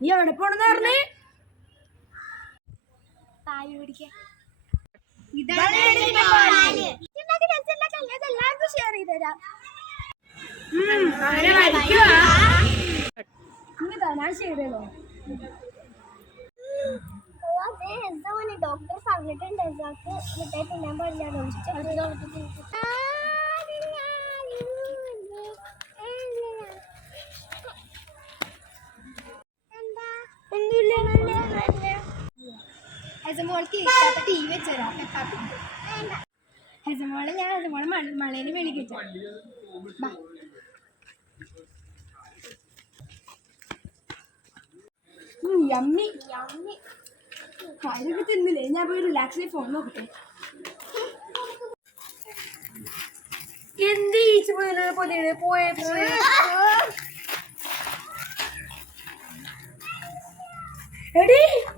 നീ എവിടെ പോണെന്ന് പറഞ്ഞേ ഡോക്ടർ പറഞ്ഞിട്ടുണ്ട് എന്താ തിന്നാൻ പറഞ്ഞാൽ ഹെസമോൾക്ക് ടി വി വെച്ചുതരാം ഹെസമോളെ ഞാൻ ഹെസമോളെ മഴയിൽ വിളിക്കും ഇതൊക്കെ തിന്നില്ലേ ഞാൻ പോയി റിലാക്സ് ഫോൺ നോക്കട്ടെ എന്തിനെ